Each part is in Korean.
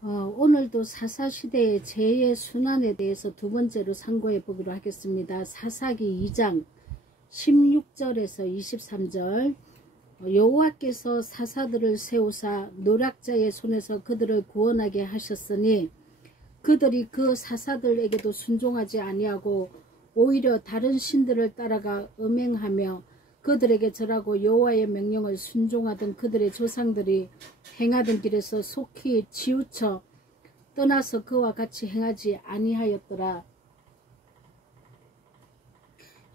오늘도 사사시대의 죄의 순환에 대해서 두 번째로 상고해 보기로 하겠습니다. 사사기 2장 16절에서 23절. 여호와께서 사사들을 세우사 노략자의 손에서 그들을 구원하게 하셨으니 그들이 그 사사들에게도 순종하지 아니하고 오히려 다른 신들을 따라가 음행하며 그들에게 절하고 여호와의 명령을 순종하던 그들의 조상들이 행하던 길에서 속히 치우쳐 떠나서 그와 같이 행하지 아니하였더라.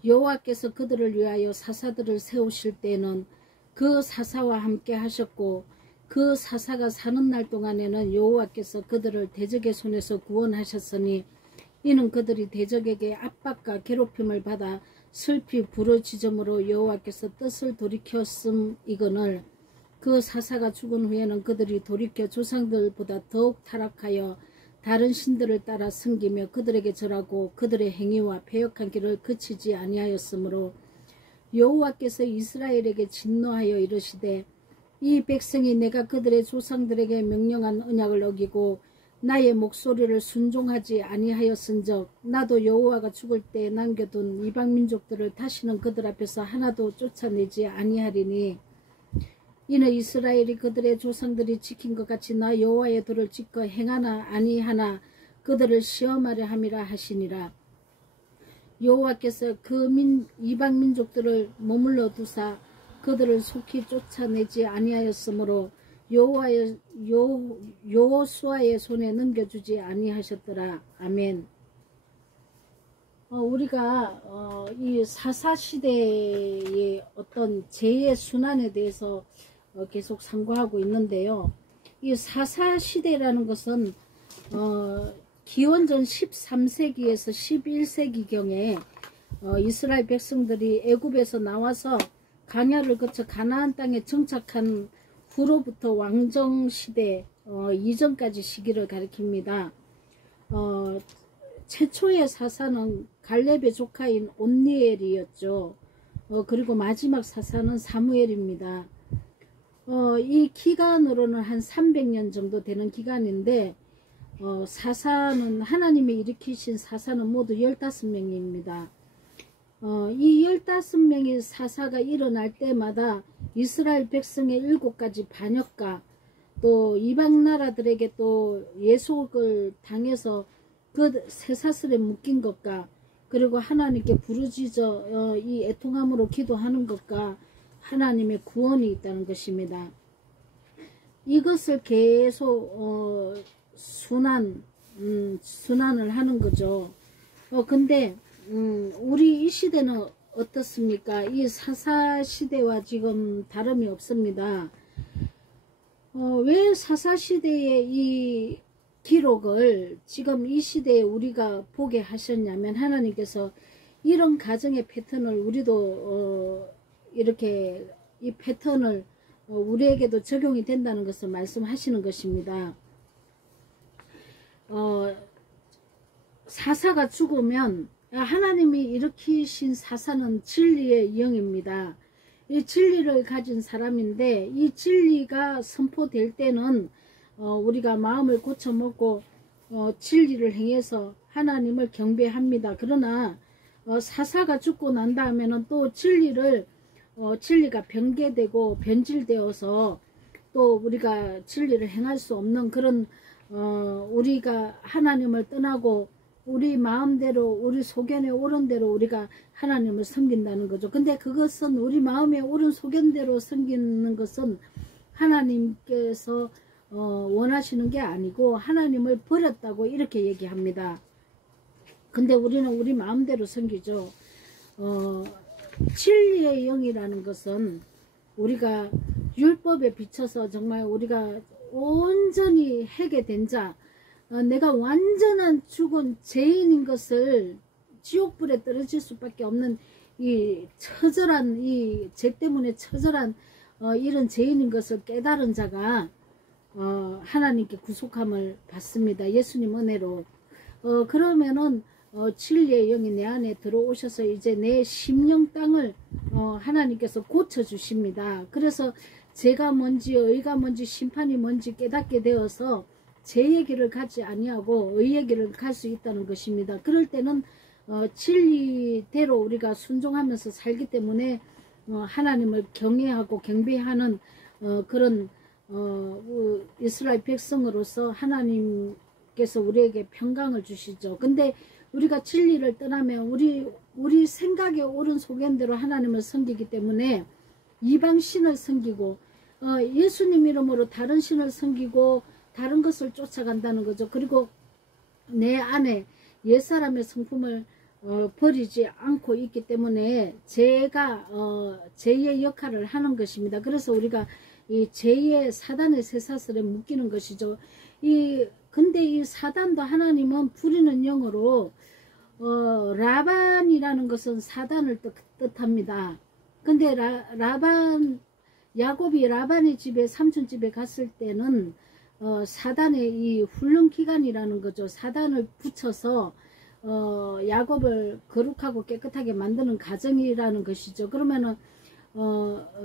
여호와께서 그들을 위하여 사사들을 세우실 때에는 그 사사와 함께 하셨고 그 사사가 사는 날 동안에는 여호와께서 그들을 대적의 손에서 구원하셨으니 이는 그들이 대적에게 압박과 괴롭힘을 받아 슬피 부르짖음으로 여호와께서 뜻을 돌이켰음이거늘 그 사사가 죽은 후에는 그들이 돌이켜 조상들보다 더욱 타락하여 다른 신들을 따라 섬기며 그들에게 절하고 그들의 행위와 패역한 길을 그치지 아니하였으므로 여호와께서 이스라엘에게 진노하여 이르시되 이 백성이 내가 그들의 조상들에게 명령한 언약을 어기고 나의 목소리를 순종하지 아니하였은즉 나도 여호와가 죽을 때 남겨둔 이방민족들을 다시는 그들 앞에서 하나도 쫓아내지 아니하리니 이는 이스라엘이 그들의 조상들이 지킨 것 같이 나 여호와의 도를 지켜 행하나 아니하나 그들을 시험하려 함이라 하시니라. 여호와께서 그 이방민족들을 머물러 두사 그들을 속히 쫓아내지 아니하였으므로 여호수아의 손에 넘겨주지 아니하셨더라. 아멘. 우리가 이 사사시대의 어떤 죄의 순환에 대해서 계속 상고하고 있는데요. 이 사사시대라는 것은 기원전 13세기에서 11세기경에 이스라엘 백성들이 애굽에서 나와서 광야를 거쳐 가나안 땅에 정착한 후로부터 왕정시대 이전까지 시기를 가리킵니다. 최초의 사사는 갈렙의 조카인 온니엘이었죠. 그리고 마지막 사사는 사무엘입니다. 이 기간으로는 한 300년 정도 되는 기간인데 사사는 하나님이 일으키신 사사는 모두 15명입니다. 이 15명의 사사가 일어날 때마다 이스라엘 백성의 7가지 반역과 또 이방 나라들에게 또 예속을 당해서 그 쇠사슬에 묶인 것과 그리고 하나님께 부르짖어 이 애통함으로 기도하는 것과 하나님의 구원이 있다는 것입니다. 이것을 계속 순환을 하는 거죠. 근데 우리 이 시대는 어떻습니까? 이 사사시대와 지금 다름이 없습니다. 왜 사사시대의 이 기록을 지금 이 시대에 우리가 보게 하셨냐면 하나님께서 이런 가정의 패턴을 우리도 이렇게 이 패턴을 우리에게도 적용이 된다는 것을 말씀하시는 것입니다. 사사가 죽으면 하나님이 일으키신 사사는 진리의 영입니다. 이 진리를 가진 사람인데 이 진리가 선포될 때는 우리가 마음을 고쳐먹고 진리를 행해서 하나님을 경배합니다. 그러나 사사가 죽고 난 다음에는 또 진리가 변개되고 변질되어서 또 우리가 진리를 행할 수 없는 그런 우리가 하나님을 떠나고 우리 마음대로 우리 소견에 옳은 대로 우리가 하나님을 섬긴다는 거죠. 근데 그것은 우리 마음에 옳은 소견대로 섬기는 것은 하나님께서 원하시는 게 아니고 하나님을 버렸다고 이렇게 얘기합니다. 근데 우리는 우리 마음대로 섬기죠. 진리의 영이라는 것은 우리가 율법에 비춰서 정말 우리가 온전히 해게 된 자, 내가 완전한 죽은 죄인인 것을 지옥불에 떨어질 수밖에 없는 이 처절한 이 죄 때문에 처절한 이런 죄인인 것을 깨달은 자가 하나님께 구속함을 받습니다. 예수님 은혜로. 그러면은 진리의 영이 내 안에 들어오셔서 이제 내 심령 땅을 하나님께서 고쳐주십니다. 그래서 죄가 뭔지 의가 뭔지 심판이 뭔지 깨닫게 되어서 죄의 길을 가지 아니하고 의의 길을 갈 수 있다는 것입니다. 그럴 때는 진리대로 우리가 순종하면서 살기 때문에 하나님을 경외하고 경배하는 그런 이스라엘 백성으로서 하나님께서 우리에게 평강을 주시죠. 근데 우리가 진리를 떠나면 우리 생각에 옳은 소견대로 하나님을 섬기기 때문에 이방 신을 섬기고 예수님 이름으로 다른 신을 섬기고 다른 것을 쫓아간다는 거죠. 그리고 내 안에 옛사람의 성품을 버리지 않고 있기 때문에 죄가 죄의 역할을 하는 것입니다. 그래서 우리가 이 죄의 사단의 쇠사슬에 묶이는 것이죠. 근데 이 사단도 하나님은 부리는 영어로 라반이라는 것은 사단을 뜻합니다. 근데 야곱이 라반의 집에 삼촌 집에 갔을 때는 사단의 이 훈련기간이라는 거죠. 사단을 붙여서 야곱을 거룩하고 깨끗하게 만드는 과정이라는 것이죠. 그러면은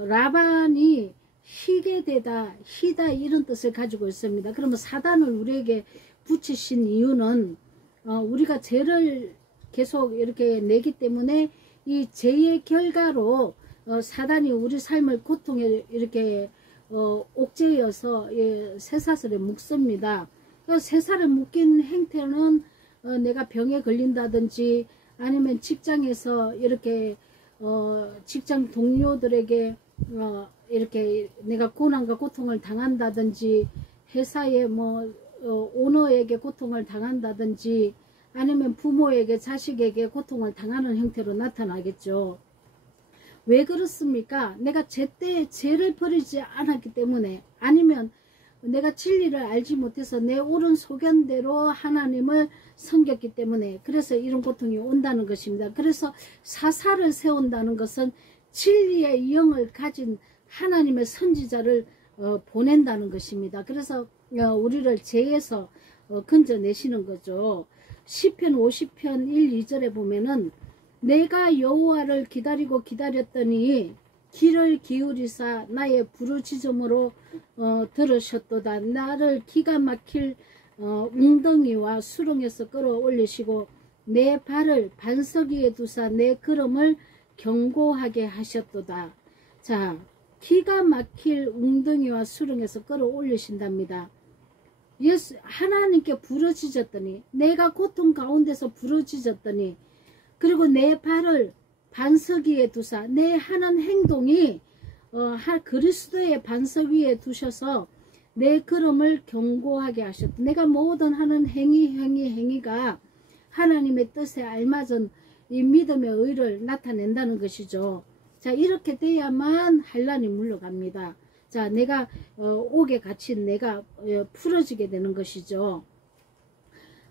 라반이 희게 되다, 희다 이런 뜻을 가지고 있습니다. 그러면 사단을 우리에게 붙이신 이유는 우리가 죄를 계속 이렇게 내기 때문에 이 죄의 결과로 사단이 우리 삶을 고통에 이렇게 옥죄여서 쇠사슬에 묶습니다. 쇠사슬에 묶인 행태는 내가 병에 걸린다든지 아니면 직장에서 이렇게 직장 동료들에게 이렇게 내가 고난과 고통을 당한다든지 회사에 오너에게 고통을 당한다든지 아니면 부모에게 자식에게 고통을 당하는 형태로 나타나겠죠. 왜 그렇습니까? 내가 제때 죄를 버리지 않았기 때문에 아니면 내가 진리를 알지 못해서 내 옳은 소견대로 하나님을 섬겼기 때문에 그래서 이런 고통이 온다는 것입니다. 그래서 사사를 세운다는 것은 진리의 영을 가진 하나님의 선지자를 보낸다는 것입니다. 그래서 우리를 죄에서 건져내시는 거죠. 시편 50편 1, 2절에 보면은 내가 여호와를 기다리고 기다렸더니 귀를 기울이사 나의 부르짖음으로 들으셨도다. 나를 기가 막힐 웅덩이와 수렁에서 끌어올리시고 내 발을 반석 위에 두사 내 걸음을 견고하게 하셨도다. 자, 기가 막힐 웅덩이와 수렁에서 끌어올리신답니다. 예수 하나님께 부르짖었더니 내가 고통 가운데서 부르짖었더니 그리고 내 발을 반석 위에 두사 내 하는 행동이 그리스도의 반석 위에 두셔서 내 걸음을 견고하게 하셨다. 내가 모든 하는 행위가 하나님의 뜻에 알맞은 이 믿음의 의를 나타낸다는 것이죠. 자, 이렇게 돼야만 환난이 물러갑니다. 자, 내가 옥에 갇힌 내가 풀어지게 되는 것이죠.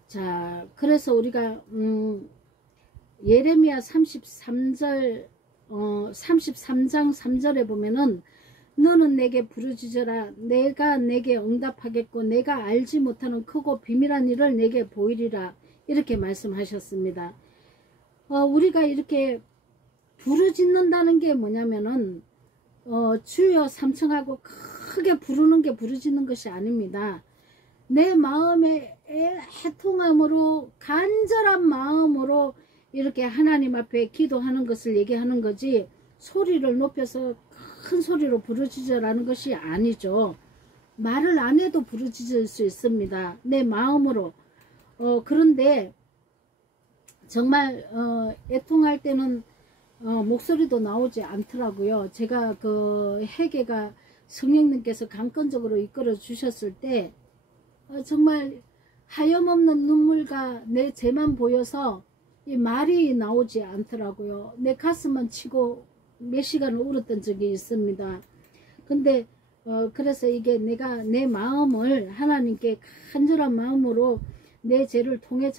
자, 그래서 우리가 예레미야 33장 3절에 보면은 너는 내게 부르짖어라 내가 내게 응답하겠고 내가 알지 못하는 크고 비밀한 일을 내게 보이리라 이렇게 말씀하셨습니다. 우리가 이렇게 부르짖는다는 게 뭐냐면은 주여 삼청하고 크게 부르는 게 부르짖는 것이 아닙니다. 내 마음의 애통함으로 간절한 마음으로 이렇게 하나님 앞에 기도하는 것을 얘기하는 거지 소리를 높여서 큰 소리로 부르짖으라는 것이 아니죠. 말을 안 해도 부르짖을 수 있습니다. 내 마음으로. 그런데 정말 애통할 때는 목소리도 나오지 않더라고요. 제가 그 회개가 성령님께서 강권적으로 이끌어 주셨을 때 정말 하염없는 눈물과 내 죄만 보여서 이 말이 나오지 않더라고요. 내 가슴만 치고 몇 시간을 울었던 적이 있습니다. 근데 그래서 이게 내가 내 마음을 하나님께 간절한 마음으로 내 죄를 통해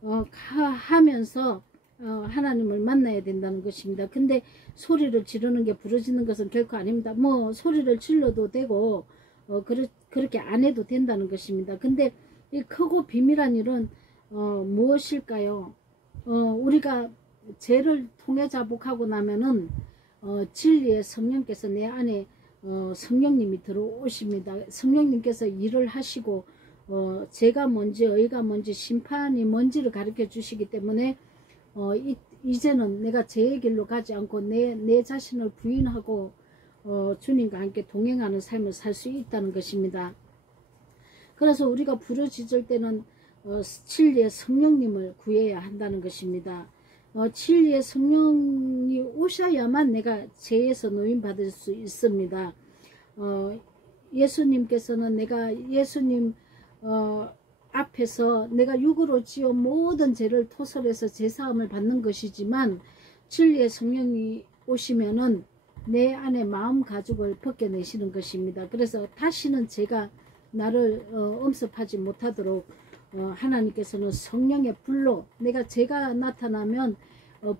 자복하면서 하나님을 만나야 된다는 것입니다. 근데 소리를 지르는 게 부르짖는 것은 결코 아닙니다. 소리를 질러도 되고 그렇게 안 해도 된다는 것입니다. 근데 이 크고 비밀한 일은 무엇일까요? 우리가 죄를 통해 자복하고 나면은 진리의 성령께서 내 안에 성령님이 들어오십니다. 성령님께서 일을 하시고 죄가 뭔지 의가 뭔지 심판이 뭔지를 가르쳐 주시기 때문에 이제는 내가 죄의 길로 가지 않고 내 자신을 부인하고 주님과 함께 동행하는 삶을 살 수 있다는 것입니다. 그래서 우리가 부르짖을 때는 진리의 성령님을 구해야 한다는 것입니다. 진리의 성령이 오셔야만 내가 죄에서 노임받을 수 있습니다. 예수님께서는 내가 예수님 앞에서 내가 육으로 지어 모든 죄를 토설해서 제사함을 받는 것이지만 진리의 성령이 오시면은 내 안에 마음 가죽을 벗겨내시는 것입니다. 그래서 다시는 제가 나를 엄습하지 못하도록 하나님께서는 성령의 불로 내가 죄가 나타나면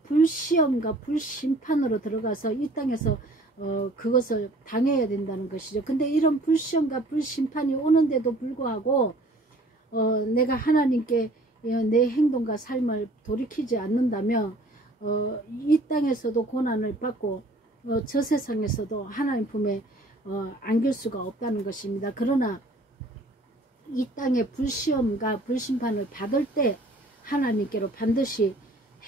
불시험과 불심판으로 들어가서 이 땅에서 그것을 당해야 된다는 것이죠. 근데 이런 불시험과 불심판이 오는데도 불구하고 내가 하나님께 내 행동과 삶을 돌이키지 않는다면 이 땅에서도 고난을 받고 저 세상에서도 하나님 품에 안길 수가 없다는 것입니다. 그러나 이 땅의 불시험과 불심판을 받을 때 하나님께로 반드시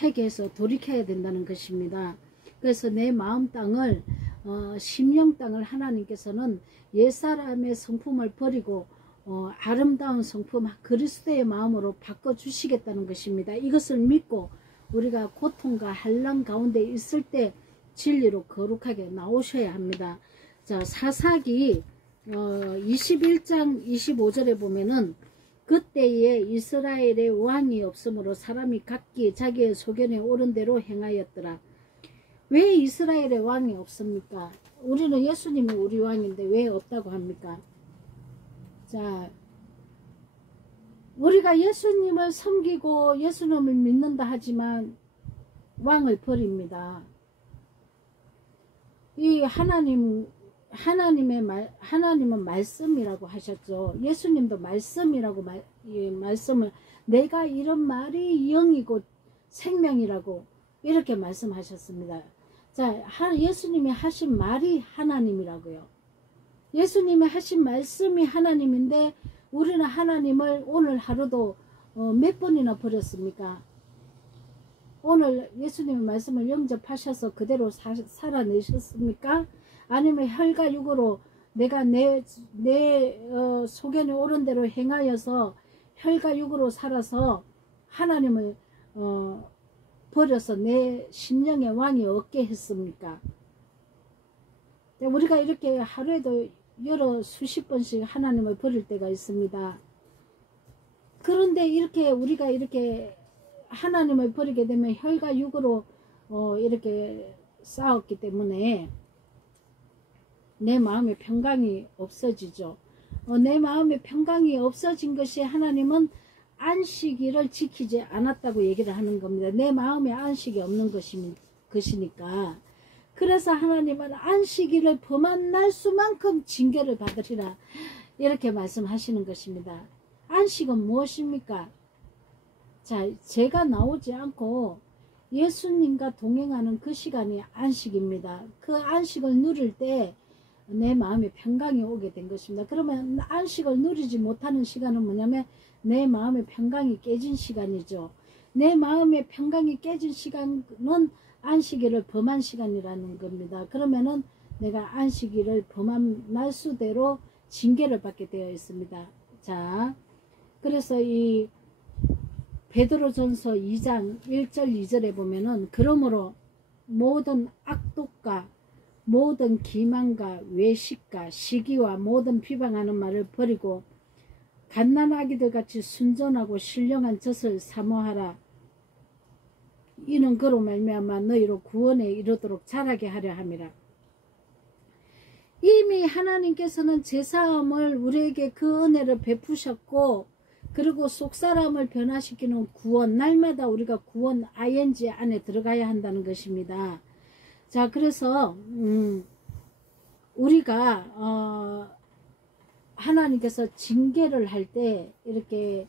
회개해서 돌이켜야 된다는 것입니다. 그래서 내 마음 땅을 심령 땅을 하나님께서는 옛사람의 성품을 버리고 아름다운 성품 그리스도의 마음으로 바꿔주시겠다는 것입니다. 이것을 믿고 우리가 고통과 환난 가운데 있을 때 진리로 거룩하게 나오셔야 합니다. 자, 사사기 21장 25절에 보면은 그때에 이스라엘의 왕이 없으므로 사람이 각기 자기의 소견에 옳은 대로 행하였더라. 왜 이스라엘의 왕이 없습니까? 우리는 예수님이 우리 왕인데 왜 없다고 합니까? 자, 우리가 예수님을 섬기고 예수님을 믿는다 하지만 왕을 버립니다. 이 하나님은 말씀이라고 하셨죠. 예수님도 말씀이라고 말씀을 내가 이런 말이 영이고 생명이라고 이렇게 말씀하셨습니다. 자, 예수님이 하신 말이 하나님이라고요. 예수님이 하신 말씀이 하나님인데 우리는 하나님을 오늘 하루도 몇 번이나 버렸습니까? 오늘 예수님의 말씀을 영접하셔서 그대로 살아내셨습니까? 아니면 혈과 육으로 내가 내 소견에 옳은 대로 행하여서 혈과 육으로 살아서 하나님을 버려서 내 심령의 왕이 없게 했습니까? 우리가 이렇게 하루에도 수십 번씩 하나님을 버릴 때가 있습니다. 그런데 우리가 이렇게 하나님을 버리게 되면 혈과 육으로 이렇게 싸웠기 때문에 내 마음의 평강이 없어지죠. 내 마음의 평강이 없어진 것이 하나님은 안식일을 지키지 않았다고 얘기를 하는 겁니다. 내 마음에 안식이 없는 것이니까. 그래서 하나님은 안식일을 범한 날 수만큼 징계를 받으리라 이렇게 말씀하시는 것입니다. 안식은 무엇입니까? 자, 죄가 나오지 않고 예수님과 동행하는 그 시간이 안식입니다. 그 안식을 누릴 때 내 마음에 평강이 오게 된 것입니다. 그러면 안식을 누리지 못하는 시간은 뭐냐면 내 마음의 평강이 깨진 시간이죠. 내 마음의 평강이 깨진 시간은 안식일을 범한 시간이라는 겁니다. 그러면은 내가 안식일을 범한 날수대로 징계를 받게 되어 있습니다. 자, 그래서 이 베드로전서 2장 1절 2절에 보면은 그러므로 모든 악독과 모든 기만과 외식과 시기와 모든 비방하는 말을 버리고 갓난아기들 같이 순전하고 신령한 젖을 사모하라. 이는 그로 말미암아 너희로 구원에 이르도록 자라게 하려 함이라. 이미 하나님께서는 제사함을 우리에게 그 은혜를 베푸셨고 그리고 속사람을 변화시키는 구원, 날마다 우리가 구원 ing 안에 들어가야 한다는 것입니다. 자, 그래서 우리가 하나님께서 징계를 할 때 이렇게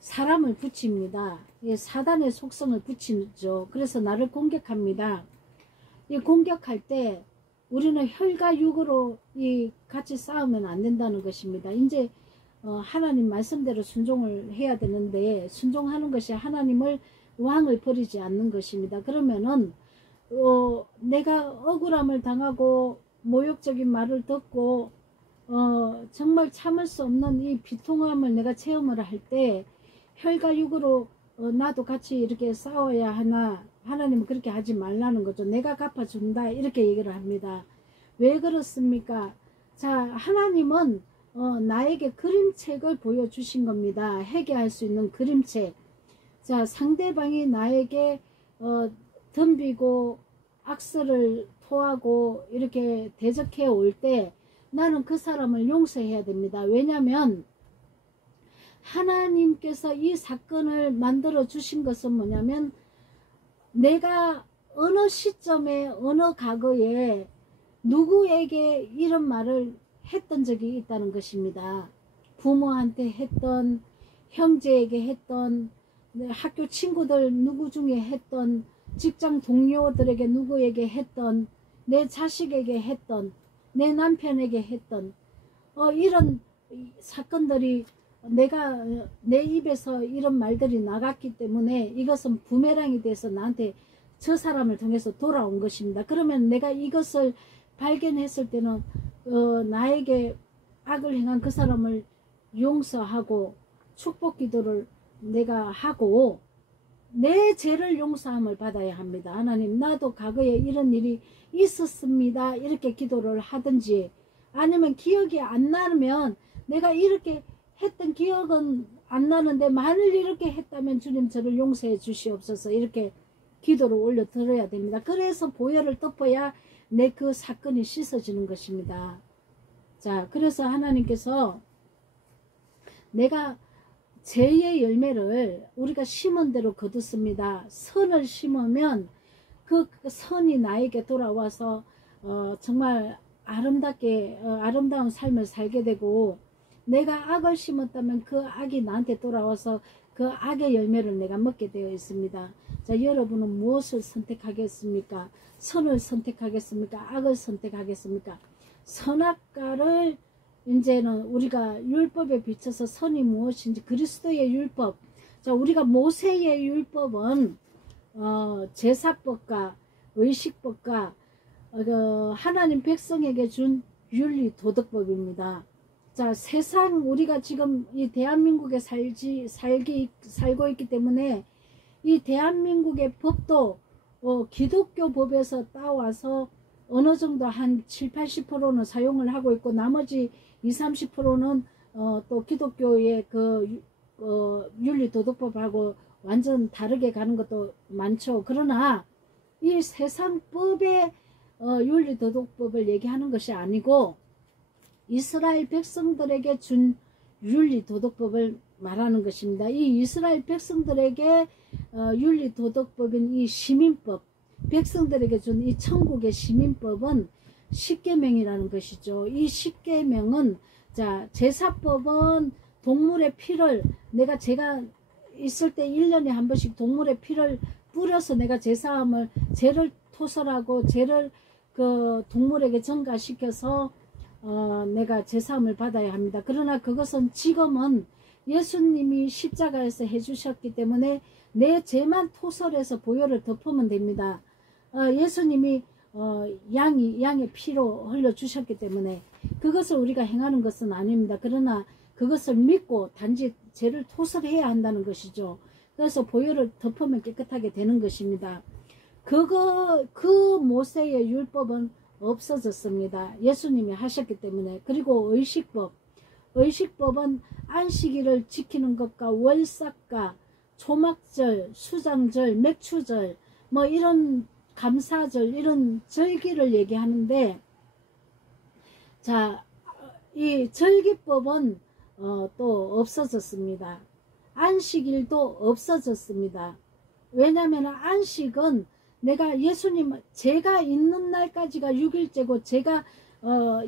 사람을 붙입니다. 사단의 속성을 붙이죠. 그래서 나를 공격합니다. 이 공격할 때 우리는 혈과 육으로 같이 싸우면 안 된다는 것입니다. 이제 하나님 말씀대로 순종을 해야 되는데 순종하는 것이 하나님을 왕을 버리지 않는 것입니다. 그러면은 내가 억울함을 당하고 모욕적인 말을 듣고 정말 참을 수 없는 이 비통함을 내가 체험을 할 때 혈과 육으로 나도 같이 이렇게 싸워야 하나, 하나님은 그렇게 하지 말라는 거죠. 내가 갚아준다 이렇게 얘기를 합니다. 왜 그렇습니까? 자, 하나님은 나에게 그림책을 보여주신 겁니다. 회개할 수 있는 그림책. 자, 상대방이 나에게 덤비고 악설을 토하고 이렇게 대적해 올 때 나는 그 사람을 용서해야 됩니다. 왜냐하면 하나님께서 이 사건을 만들어 주신 것은 뭐냐면 내가 어느 시점에 어느 과거에 누구에게 이런 말을 했던 적이 있다는 것입니다. 부모한테 했던, 형제에게 했던, 학교 친구들 누구 중에 했던, 직장 동료들에게 누구에게 했던, 내 자식에게 했던, 내 남편에게 했던 이런 사건들이 내가 내 입에서 이런 말들이 나갔기 때문에 이것은 부메랑이 돼서 나한테 저 사람을 통해서 돌아온 것입니다. 그러면 내가 이것을 발견했을 때는 나에게 악을 행한 그 사람을 용서하고 축복 기도를 내가 하고 내 죄를 용서함을 받아야 합니다. 하나님, 나도 과거에 이런 일이 있었습니다. 이렇게 기도를 하든지, 아니면 기억이 안 나면 내가 이렇게 했던 기억은 안 나는데 만일 이렇게 했다면 주님 저를 용서해 주시옵소서, 이렇게 기도를 올려 드려야 됩니다. 그래서 보혈을 덮어야 내 그 사건이 씻어지는 것입니다. 자, 그래서 하나님께서 내가 죄의 열매를 우리가 심은 대로 거두습니다. 선을 심으면 그 선이 나에게 돌아와서 정말 아름답게 아름다운 삶을 살게 되고, 내가 악을 심었다면 그 악이 나한테 돌아와서 그 악의 열매를 내가 먹게 되어 있습니다. 자, 여러분은 무엇을 선택하겠습니까? 선을 선택하겠습니까? 악을 선택하겠습니까? 선악과를 이제는 우리가 율법에 비춰서 선이 무엇인지, 그리스도의 율법, 자, 우리가 모세의 율법은 제사법과 의식법과 하나님 백성에게 준 윤리 도덕법입니다. 자, 세상 우리가 지금 이 대한민국에 살고 있기 때문에 이 대한민국의 법도 기독교 법에서 따와서 어느 정도 한 70~80%는 사용을 하고 있고, 나머지 20~30%는 또 기독교의 그 윤리도덕법하고 완전 다르게 가는 것도 많죠. 그러나 이 세상 법의 윤리도덕법을 얘기하는 것이 아니고 이스라엘 백성들에게 준 윤리도덕법을 말하는 것입니다. 이 이스라엘 백성들에게 윤리도덕법인 이 시민법, 백성들에게 준 이 천국의 시민법은 십계명이라는 것이죠. 이 십계명은, 자, 제사법은 동물의 피를, 내가 제가 있을 때 1년에 한 번씩 동물의 피를 뿌려서 내가 제사함을, 죄를 토설하고 죄를 그 동물에게 전가시켜서 내가 제사함을 받아야 합니다. 그러나 그것은 지금은 예수님이 십자가에서 해주셨기 때문에 내 죄만 토설해서 보혈을 덮으면 됩니다. 예수님이 양의 피로 흘려주셨기 때문에 그것을 우리가 행하는 것은 아닙니다. 그러나 그것을 믿고 단지 죄를 토설해야 한다는 것이죠. 그래서 보혈을 덮으면 깨끗하게 되는 것입니다. 그 모세의 율법은 없어졌습니다. 예수님이 하셨기 때문에. 그리고 의식법은 안식일을 지키는 것과 월삭과 초막절, 수장절, 맥추절, 뭐 이런 감사절, 이런 절기를 얘기하는데, 자, 이 절기법은 또 없어졌습니다. 안식일도 없어졌습니다. 왜냐하면 안식은 내가 예수님, 제가 있는 날까지가 6일째고, 제가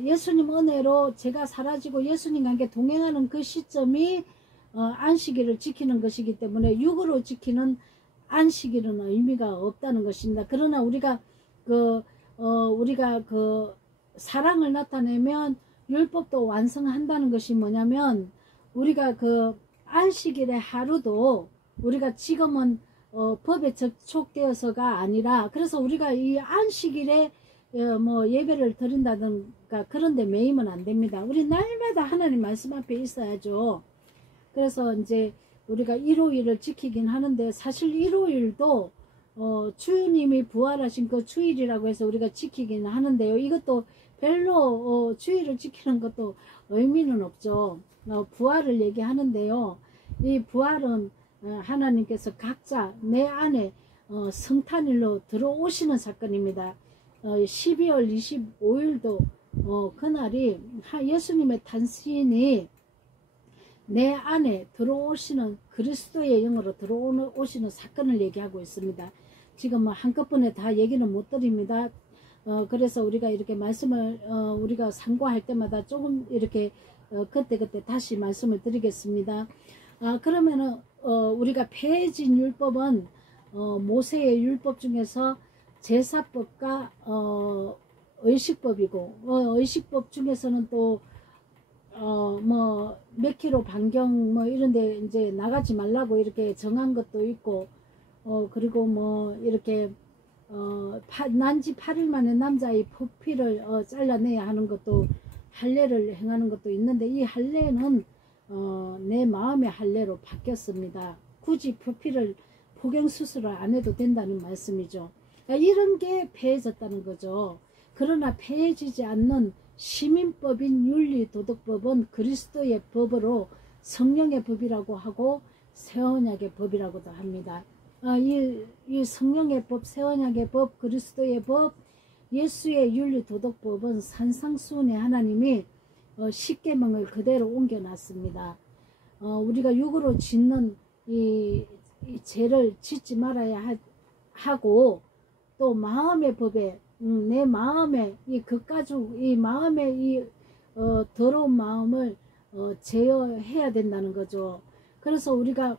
예수님 은혜로 제가 사라지고 예수님과 함께 동행하는 그 시점이 안식일을 지키는 것이기 때문에 6으로 지키는 안식일은 의미가 없다는 것입니다. 그러나 우리가 사랑을 나타내면 율법도 완성한다는 것이 뭐냐면 우리가 그 안식일의 하루도 우리가 지금은 법에 접촉되어서가 아니라, 그래서 우리가 이 안식일에 뭐 예배를 드린다든가 그런데 매이면 안 됩니다. 우리 날마다 하나님 말씀 앞에 있어야죠. 그래서 이제 우리가 일요일을 지키긴 하는데, 사실 일요일도 주님이 부활하신 그 주일이라고 해서 우리가 지키긴 하는데요. 이것도 별로 주일을 지키는 것도 의미는 없죠. 부활을 얘기하는데요. 이 부활은 하나님께서 각자 내 안에 성탄일로 들어오시는 사건입니다. 12월 25일도 그날이 예수님의 탄신이 내 안에 들어오시는, 그리스도의 영으로 들어오시는 사건을 얘기하고 있습니다. 지금 뭐 한꺼번에 다 얘기는 못 드립니다. 그래서 우리가 이렇게 말씀을 우리가 상고할 때마다 조금 이렇게 그때그때 다시 말씀을 드리겠습니다. 그러면은 우리가 폐해진 율법은 모세의 율법 중에서 제사법과 의식법이고, 의식법 중에서는 또 뭐 몇 킬로 반경 뭐 이런데 이제 나가지 말라고 이렇게 정한 것도 있고, 그리고 뭐 이렇게 난지 8일 만에 남자의 포피를 잘라내야 하는 것도, 할례를 행하는 것도 있는데, 이 할례는 내 마음의 할례로 바뀌었습니다. 굳이 포피를 포경수술을 안 해도 된다는 말씀이죠. 그러니까 이런 게 폐해졌다는 거죠. 그러나 폐해지지 않는 시민법인 윤리도덕법은 그리스도의 법으로 성령의 법이라고 하고 새언약의 법이라고도 합니다. 이 성령의 법, 새언약의 법, 그리스도의 법, 예수의 윤리도덕법은 산상수훈의 하나님이 십계명을 그대로 옮겨놨습니다. 우리가 육으로 짓는 이 죄를 짓지 말아야 하고, 또 마음의 법에 내 마음에 이 그가죽, 이 마음에 이 더러운 마음을 제어해야 된다는 거죠. 그래서 우리가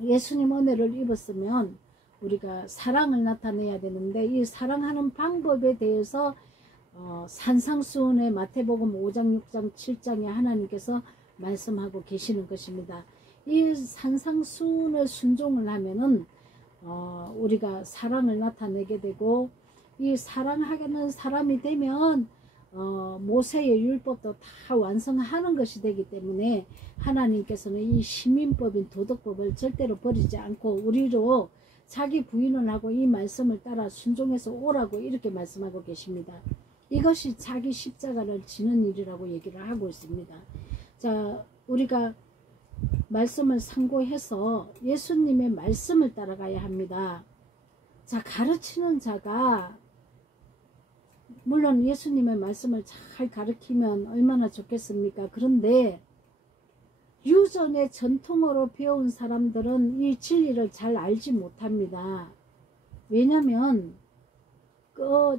예수님 은혜를 입었으면 우리가 사랑을 나타내야 되는데, 이 사랑하는 방법에 대해서 산상수훈의 마태복음 5장 6장 7장에 하나님께서 말씀하고 계시는 것입니다. 이 산상수훈을 순종을 하면은 우리가 사랑을 나타내게 되고, 이 사랑하는 사람이 되면 모세의 율법도 다 완성하는 것이 되기 때문에 하나님께서는 이 시민법인 도덕법을 절대로 버리지 않고 우리로 자기 부인을 하고 이 말씀을 따라 순종해서 오라고 이렇게 말씀하고 계십니다. 이것이 자기 십자가를 지는 일이라고 얘기를 하고 있습니다. 자, 우리가 말씀을 상고해서 예수님의 말씀을 따라가야 합니다. 자, 가르치는 자가 물론 예수님의 말씀을 잘 가르치면 얼마나 좋겠습니까? 그런데 유전의 전통으로 배운 사람들은 이 진리를 잘 알지 못합니다. 왜냐하면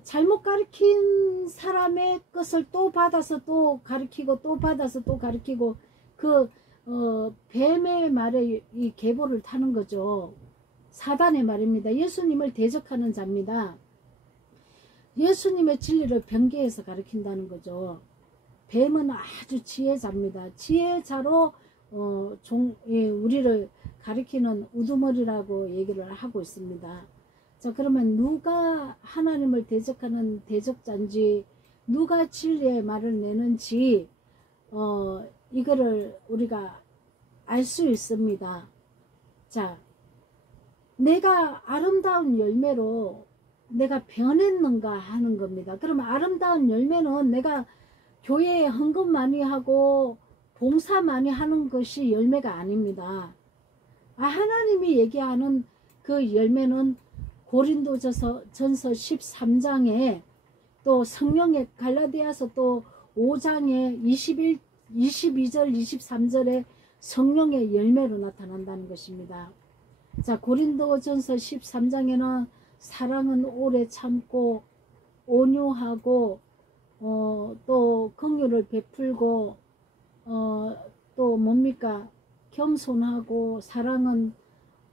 잘못 가르친 사람의 것을 또 받아서 또 가르치고, 또 받아서 또 가르치고, 뱀의 말에 이 계보를 타는 거죠. 사단의 말입니다. 예수님을 대적하는 자입니다. 예수님의 진리를 변개해서 가르친다는 거죠. 뱀은 아주 지혜자입니다. 지혜자로 우리를 가리키는 우두머리라고 얘기를 하고 있습니다. 자, 그러면 누가 하나님을 대적하는 대적자인지, 누가 진리의 말을 내는지 이거를 우리가 알 수 있습니다. 자, 내가 아름다운 열매로 내가 변했는가 하는 겁니다. 그러면 아름다운 열매는 내가 교회에 헌금 많이 하고 봉사 많이 하는 것이 열매가 아닙니다. 하나님이 얘기하는 그 열매는 고린도전서 13장에, 또 성령의 갈라디아서 또 5장에 22절 23절에 성령의 열매로 나타난다는 것입니다. 자, 고린도전서 13장에는 사랑은 오래 참고 온유하고 또 긍휼을 베풀고 또 뭡니까? 겸손하고, 사랑은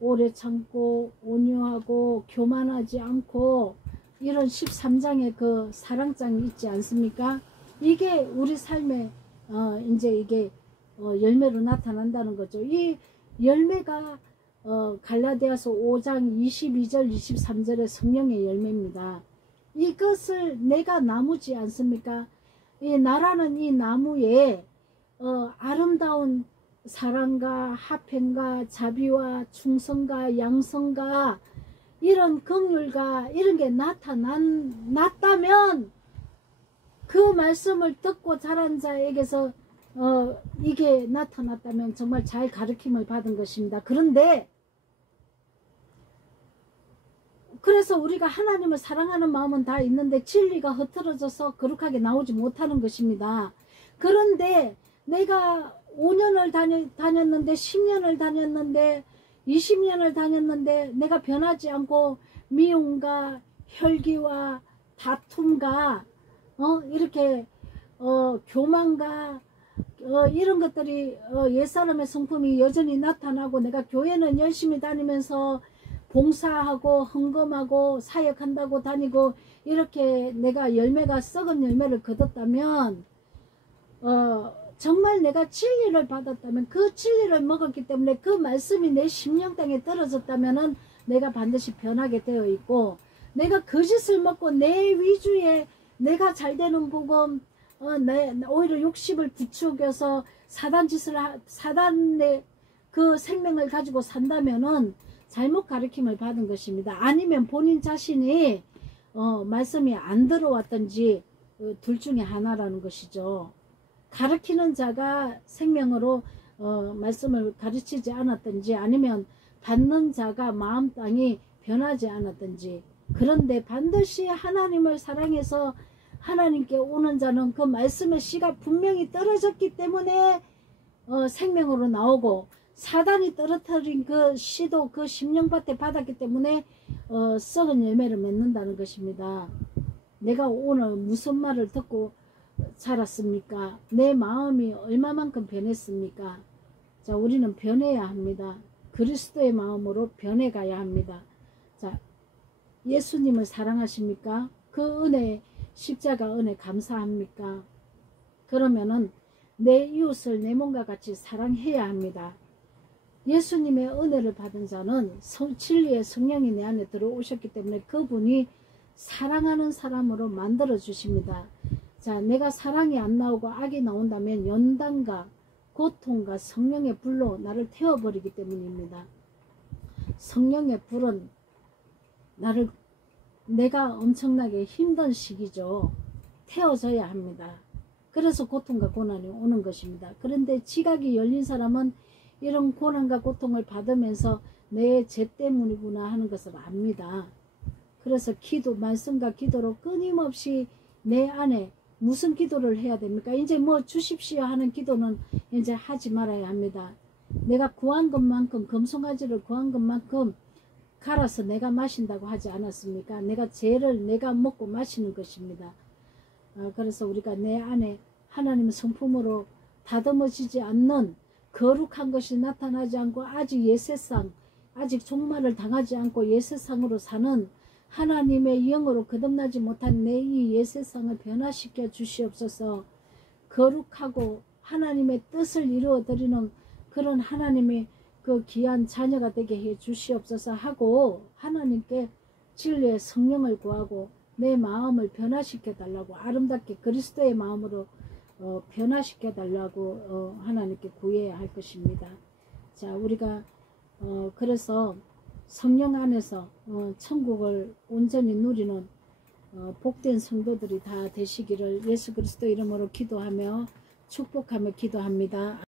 오래 참고 온유하고 교만하지 않고, 이런 13장의 그 사랑장이 있지 않습니까? 이게 우리 삶에 이제 이게 열매로 나타난다는 거죠. 이 열매가 갈라디아서 5장 22절 23절의 성령의 열매입니다. 이것을 내가 나무지 않습니까? 이 나라는 이 나무에 아름다운 사랑과 화평과 자비와 충성과 양성과 이런 긍휼과 이런 게 나타났다면 그 말씀을 듣고 자란 자에게서 이게 나타났다면 정말 잘 가르침을 받은 것입니다. 그래서 우리가 하나님을 사랑하는 마음은 다 있는데 진리가 흐트러져서 거룩하게 나오지 못하는 것입니다. 그런데 내가 5년을 다녔는데 10년을 다녔는데 20년을 다녔는데 내가 변하지 않고 미움과 혈기와 다툼과 이렇게 교만과 이런 것들이 옛사람의 성품이 여전히 나타나고 내가 교회는 열심히 다니면서 봉사하고 헌금하고 사역한다고 다니고 이렇게 내가 열매가 썩은 열매를 거뒀다면 정말 내가 진리를 받았다면 그 진리를 먹었기 때문에 그 말씀이 내 심령땅에 떨어졌다면 내가 반드시 변하게 되어 있고 내가 거짓을 먹고 내 위주에 내가 잘되는 복음 오히려 욕심을 부추겨서 사단의 그 생명을 가지고 산다면은 잘못 가르침을 받은 것입니다. 아니면 본인 자신이 말씀이 안 들어왔던지 둘 중에 하나라는 것이죠. 가르치는 자가 생명으로 말씀을 가르치지 않았던지 아니면 받는 자가 마음 땅이 변하지 않았던지. 그런데 반드시 하나님을 사랑해서 하나님께 오는 자는 그 말씀의 씨가 분명히 떨어졌기 때문에 생명으로 나오고 사단이 떨어뜨린 그 씨도 그 심령밭에 받았기 때문에 썩은 열매를 맺는다는 것입니다. 내가 오늘 무슨 말을 듣고 살았습니까? 내 마음이 얼마만큼 변했습니까? 자, 우리는 변해야 합니다. 그리스도의 마음으로 변해가야 합니다. 자, 예수님을 사랑하십니까? 그 은혜, 십자가 은혜 감사합니까? 그러면은 내 이웃을 내 몸과 같이 사랑해야 합니다. 예수님의 은혜를 받은 자는 진리의 성령이 내 안에 들어오셨기 때문에 그분이 사랑하는 사람으로 만들어 주십니다. 자, 내가 사랑이 안 나오고 악이 나온다면 연단과 고통과 성령의 불로 나를 태워버리기 때문입니다. 성령의 불은 내가 엄청나게 힘든 시기죠. 태워져야 합니다. 그래서 고통과 고난이 오는 것입니다. 그런데 지각이 열린 사람은 이런 고난과 고통을 받으면서 내 죄 때문이구나 하는 것을 압니다. 그래서 말씀과 기도로 끊임없이 내 안에 무슨 기도를 해야 됩니까? 이제 뭐 주십시오 하는 기도는 이제 하지 말아야 합니다. 내가 구한 것만큼 금송아지를 구한 것만큼 갈아서 내가 마신다고 하지 않았습니까? 내가 죄를 내가 먹고 마시는 것입니다. 그래서 우리가 내 안에 하나님의 성품으로 다듬어지지 않는 거룩한 것이 나타나지 않고 아직 예세상 아직 종말을 당하지 않고 예세상으로 사는 하나님의 영으로 거듭나지 못한 내 이 예세상을 변화시켜 주시옵소서. 거룩하고 하나님의 뜻을 이루어드리는 그런 하나님의 그 귀한 자녀가 되게 해 주시옵소서 하고 하나님께 진리의 성령을 구하고 내 마음을 변화시켜 달라고 아름답게 그리스도의 마음으로 변화시켜 달라고 하나님께 구해야 할 것입니다. 자, 우리가 그래서 성령 안에서 천국을 온전히 누리는 복된 성도들이 다 되시기를 예수 그리스도 이름으로 기도하며 축복하며 기도합니다.